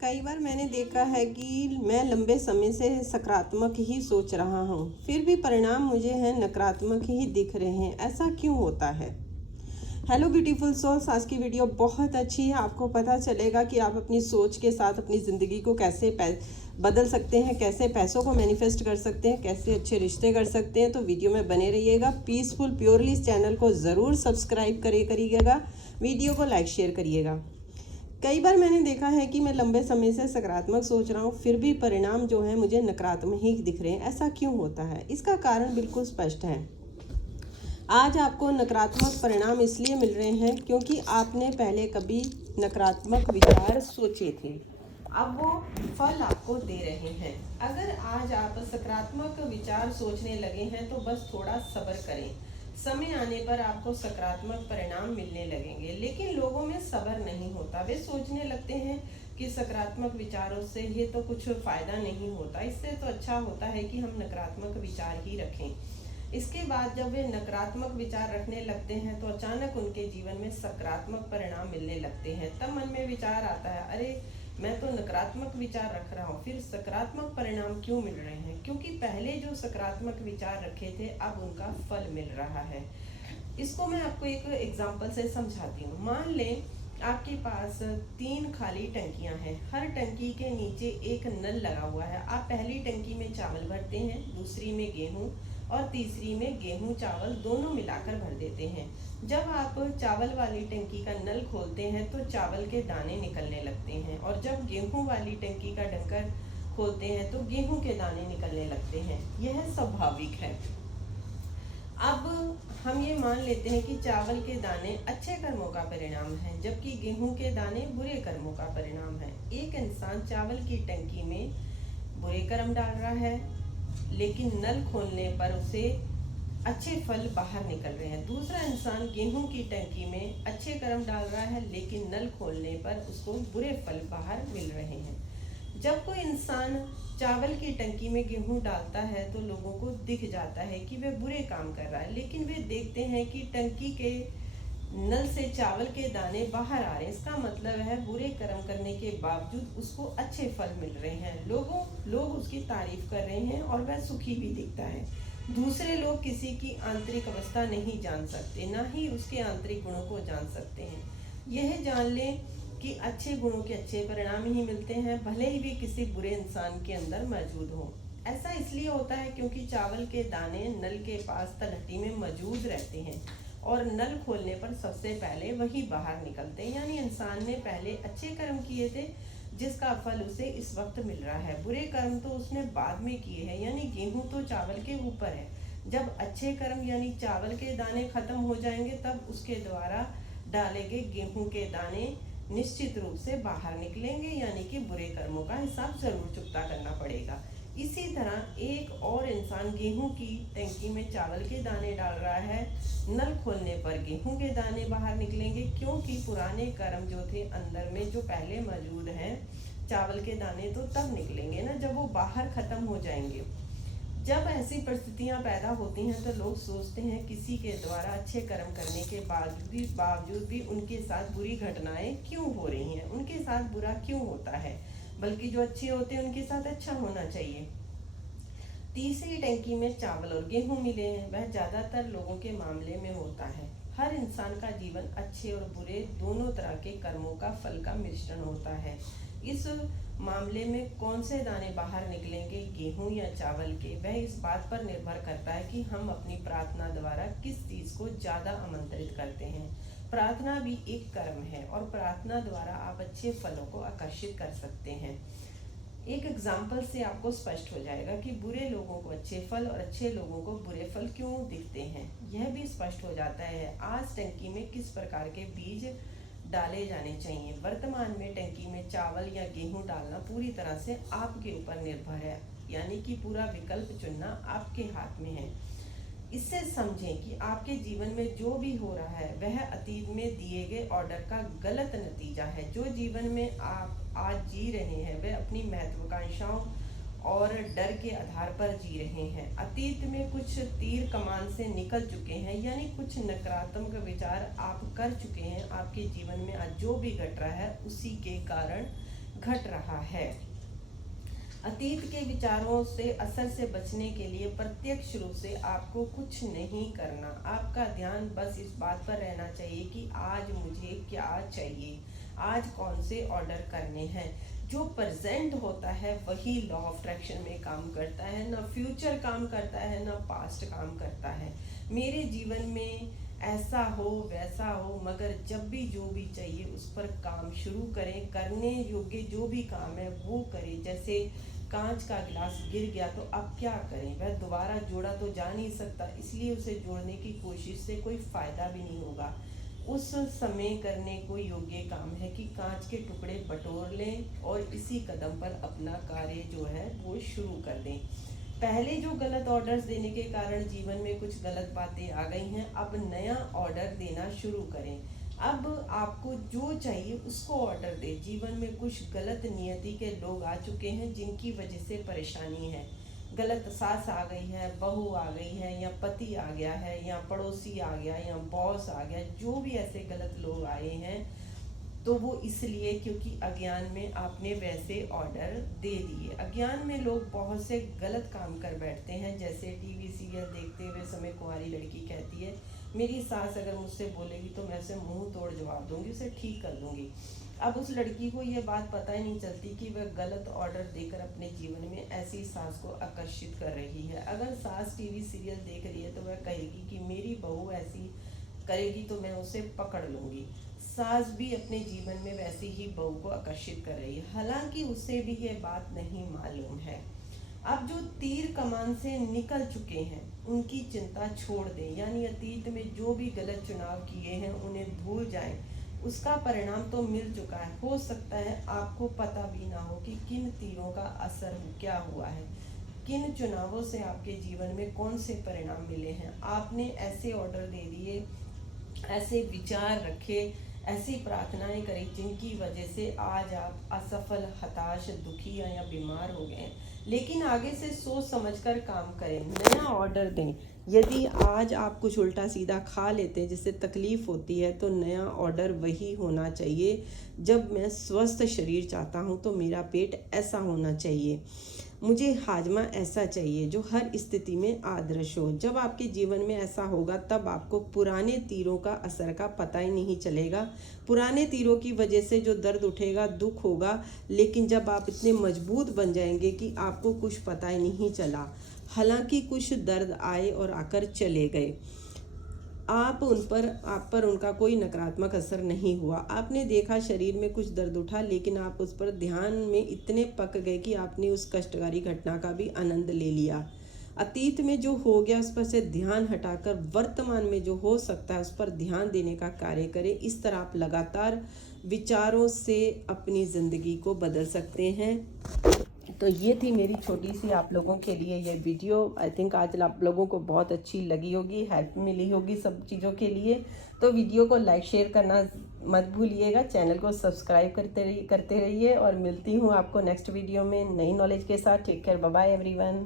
कई बार मैंने देखा है कि मैं लंबे समय से सकारात्मक ही सोच रहा हूँ, फिर भी परिणाम मुझे है नकारात्मक ही दिख रहे हैं। ऐसा क्यों होता है? हेलो ब्यूटीफुल सोल्स, आज की वीडियो बहुत अच्छी है। आपको पता चलेगा कि आप अपनी सोच के साथ अपनी ज़िंदगी को कैसे बदल सकते हैं, कैसे पैसों को मैनिफेस्ट कर सकते हैं, कैसे अच्छे रिश्ते कर सकते हैं। तो वीडियो में बने रहिएगा। पीसफुल प्योरली इस चैनल को ज़रूर सब्सक्राइब करिएगा, वीडियो को लाइक शेयर करिएगा। कई बार मैंने देखा है कि मैं लंबे समय से सकारात्मक सोच रहा हूँ, फिर भी परिणाम जो है मुझे नकारात्मक ही दिख रहे हैं। ऐसा क्यों होता है? इसका कारण बिल्कुल स्पष्ट है। आज आपको नकारात्मक परिणाम इसलिए मिल रहे हैं क्योंकि आपने पहले कभी नकारात्मक विचार सोचे थे। अब वो फल आपको दे रहे हैं। अगर आज आप सकारात्मक विचार सोचने लगे हैं तो बस थोड़ा सब्र करें। समय आने पर आपको सकारात्मक परिणाम मिलने लगेंगे। लेकिन लोगों में सब्र नहीं होता। वे सोचने लगते हैं कि सकारात्मक विचारों से ये तो कुछ फायदा नहीं होता, इससे तो अच्छा होता है कि हम नकारात्मक विचार ही रखें। इसके बाद जब वे नकारात्मक विचार रखने लगते हैं तो अचानक उनके जीवन में सकारात्मक परिणाम मिलने लगते हैं। तब मन में विचार आता है, अरे मैं तो नकारात्मक विचार रख रहा हूँ, फिर सकारात्मक परिणाम क्यों मिल रहे हैं? क्योंकि पहले जो सकारात्मक विचार रखे थे अब उनका फल मिल रहा है। इसको मैं आपको एक एग्जांपल से समझाती हूँ। मान लें आपके पास 3 खाली टंकियां हैं। हर टंकी के नीचे एक नल लगा हुआ है। आप पहली टंकी में चावल भरते हैं, दूसरी में गेहूं और तीसरी में गेहूं चावल दोनों मिलाकर भर देते हैं। जब आप चावल वाली टंकी का नल खोलते हैं तो चावल के दाने निकलने लगते हैं, और जब गेहूं वाली टंकी का ढक्कन खोलते हैं तो गेहूं के दाने निकलने लगते हैं। यह स्वाभाविक है। अब हम ये मान लेते हैं कि चावल के दाने अच्छे कर्मों का परिणाम है, जबकि गेहूं के दाने बुरे कर्मों का परिणाम है। एक इंसान चावल की टंकी में बुरे कर्म डाल रहा है, लेकिन नल खोलने पर उसे अच्छे फल बाहर निकल रहे हैं। दूसरा इंसान गेहूं की टंकी में अच्छे कर्म डाल रहा है, लेकिन नल खोलने पर उसको बुरे फल बाहर मिल रहे हैं। जब कोई इंसान चावल की टंकी में गेहूं डालता है तो लोगों को दिख जाता है कि वह बुरे काम कर रहा है, लेकिन वे देखते हैं कि टंकी के नल से चावल के दाने बाहर आ रहे हैं। इसका मतलब है बुरे कर्म करने के बावजूद उसको अच्छे फल मिल रहे हैं। लोग उसकी तारीफ कर रहे हैं और वह सुखी भी दिखता है। दूसरे लोग किसी की आंतरिक अवस्था नहीं जान सकते, ना ही उसके आंतरिक गुणों को जान सकते हैं। यह जान लें कि अच्छे गुणों के अच्छे परिणाम ही मिलते हैं, भले ही भी किसी बुरे इंसान के अंदर मौजूद हो। ऐसा इसलिए होता है क्योंकि चावल के दाने नल के पास तलहटी में मौजूद रहते हैं और नल खोलने पर सबसे पहले वही बाहर निकलते हैं। यानी इंसान ने पहले अच्छे कर्म किए थे जिसका फल उसे इस वक्त मिल रहा है। बुरे कर्म तो उसने बाद में किए हैं, यानी गेहूं तो चावल के ऊपर है। जब अच्छे कर्म यानी चावल के दाने खत्म हो जाएंगे तब उसके द्वारा डाले गए गेहूं के दाने निश्चित रूप से बाहर निकलेंगे, यानी कि बुरे कर्मों का हिसाब जरूर चुकता करना पड़ेगा। इसी तरह एक और इंसान गेहूं की टंकी में चावल के दाने डाल रहा है, नल खोलने पर गेहूं के दाने बाहर निकलेंगे, क्योंकि पुराने कर्म जो थे अंदर में जो पहले मौजूद हैं, चावल के दाने तो तब निकलेंगे ना जब वो बाहर खत्म हो जाएंगे। जब ऐसी परिस्थितियां पैदा होती हैं तो लोग सोचते हैं किसी के द्वारा अच्छे कर्म करने के बावजूद भी उनके साथ बुरी घटनाएं क्यों हो रही हैं, उनके साथ बुरा क्यों होता है, बल्कि जो अच्छे होते हैं उनके साथ अच्छा होना चाहिए। तीसरी टंकी में चावल और गेहूं मिले हैं, वह ज्यादातर लोगों के मामले में होता है। हर इंसान का जीवन अच्छे और बुरे दोनों तरह के कर्मों का फल का मिश्रण होता है। इस मामले में कौन से दाने बाहर निकलेंगे, गेहूं या चावल के, वह इस बात पर निर्भर करता है कि हम अपनी प्रार्थना द्वारा किस चीज को ज्यादा आमंत्रित करते हैं। प्रार्थना भी एक कर्म है और प्रार्थना द्वारा आप अच्छे फलों को आकर्षित कर सकते हैं। एक एग्जाम्पल से आपको स्पष्ट हो जाएगा कि बुरे लोगों को अच्छे फल और अच्छे लोगों को बुरे फल क्यों दिखते हैं। यह भी स्पष्ट हो जाता है आज टंकी में किस प्रकार के बीज डाले जाने चाहिए। वर्तमान में टंकी में चावल या गेहूं डालना पूरी तरह से आपके ऊपर निर्भर है, यानी कि पूरा विकल्प चुनना आपके हाथ में है। इससे समझें कि आपके जीवन में जो भी हो रहा है वह अतीत में दिए गए ऑर्डर का गलत नतीजा है। जो जीवन में आप आज जी रहे हैं वह अपनी महत्वाकांक्षाओं और डर के आधार पर जी रहे हैं। अतीत में कुछ तीर कमान से निकल चुके हैं, यानी कुछ नकारात्मक विचार आप कर चुके हैं। आपके जीवन में आज जो भी घट रहा है उसी के कारण घट रहा है। अतीत के विचारों से असर से बचने के लिए प्रत्यक्ष रूप से आपको कुछ नहीं करना। आपका ध्यान बस इस बात पर रहना चाहिए कि आज मुझे क्या चाहिए, आज कौन से ऑर्डर करने हैं। जो प्रेजेंट होता है वही लॉ ऑफ अट्रैक्शन में काम करता है, ना फ्यूचर काम करता है ना पास्ट काम करता है। मेरे जीवन में ऐसा हो वैसा हो, मगर जब भी जो भी चाहिए उस पर काम शुरू करें। करने योग्य जो भी काम है वो करें। जैसे कांच का गिलास गिर गया तो अब क्या करें, वह दोबारा जोड़ा तो जा नहीं सकता, इसलिए उसे जोड़ने की कोशिश से कोई फायदा भी नहीं होगा। उस समय करने को योग्य काम है कि कांच के टुकड़े बटोर लें और इसी कदम पर अपना कार्य जो है वो शुरू कर दें। पहले जो गलत ऑर्डर्स देने के कारण जीवन में कुछ गलत बातें आ गई हैं, अब नया ऑर्डर देना शुरू करें। अब आपको जो चाहिए उसको ऑर्डर दें। जीवन में कुछ गलत नियति के लोग आ चुके हैं जिनकी वजह से परेशानी है। गलत सास आ गई है, बहू आ गई है, या पति आ गया है, या पड़ोसी आ गया, या बॉस आ गया। जो भी ऐसे गलत लोग आए हैं तो वो इसलिए क्योंकि अज्ञान में आपने वैसे ऑर्डर दे दिए। अज्ञान में लोग बहुत से गलत काम कर बैठते हैं। जैसे टीवी सीरियल देखते हुए समय कुंवारी लड़की कहती है, मेरी सास अगर मुझसे बोलेगी तो मैं उसे मुंह तोड़ जवाब दूंगी, उसे ठीक कर दूंगी। अब उस लड़की को ये बात पता ही नहीं चलती कि वह गलत ऑर्डर देकर अपने जीवन में ऐसी सास को आकर्षित कर रही है। अगर सास टीवी सीरियल देख रही है तो वह कहेगी कि मेरी बहू ऐसी करेगी तो मैं उसे पकड़ लूंगी। सास भी अपने जीवन में वैसी ही बहू को आकर्षित कर रही है, हालांकि उसे भी ये बात नहीं मालूम है। अब जो तीर कमान से निकल चुके हैं उनकी चिंता छोड़ दें, यानी अतीत में जो भी गलत चुनाव किए हैं उन्हें भूल जाएं। उसका परिणाम तो मिल चुका है। हो सकता है आपको पता भी ना हो कि किन तीरों का असर क्या हुआ है, किन चुनावों से आपके जीवन में कौन से परिणाम मिले हैं। आपने ऐसे ऑर्डर दे दिए, ऐसे विचार रखे, ऐसी प्रार्थनाएं करी जिनकी वजह से आज आप असफल, हताश, दुखी या बीमार हो गए हैं। लेकिन आगे से सोच समझकर काम करें, नया ऑर्डर दें। यदि आज आप कुछ उल्टा सीधा खा लेते हैं जिससे तकलीफ होती है तो नया ऑर्डर वही होना चाहिए। जब मैं स्वस्थ शरीर चाहता हूँ तो मेरा पेट ऐसा होना चाहिए, मुझे हाजमा ऐसा चाहिए जो हर स्थिति में आदर्श हो। जब आपके जीवन में ऐसा होगा तब आपको पुराने तीरों का असर का पता ही नहीं चलेगा। पुराने तीरों की वजह से जो दर्द उठेगा, दुख होगा, लेकिन जब आप इतने मजबूत बन जाएंगे कि आपको कुछ पता ही नहीं चला। हालांकि कुछ दर्द आए और आकर चले गए, आप पर उनका कोई नकारात्मक असर नहीं हुआ। आपने देखा शरीर में कुछ दर्द उठा, लेकिन आप उस पर ध्यान में इतने पक गए कि आपने उस कष्टकारी घटना का भी आनंद ले लिया। अतीत में जो हो गया उस पर से ध्यान हटाकर वर्तमान में जो हो सकता है उस पर ध्यान देने का कार्य करें। इस तरह आप लगातार विचारों से अपनी ज़िंदगी को बदल सकते हैं। तो ये थी मेरी छोटी सी आप लोगों के लिए ये वीडियो। आई थिंक आज आप लोगों को बहुत अच्छी लगी होगी, हेल्प मिली होगी सब चीज़ों के लिए। तो वीडियो को लाइक शेयर करना मत भूलिएगा, चैनल को सब्सक्राइब करते रहिए और मिलती हूँ आपको नेक्स्ट वीडियो में नई नॉलेज के साथ। Take care, bye bye everyone.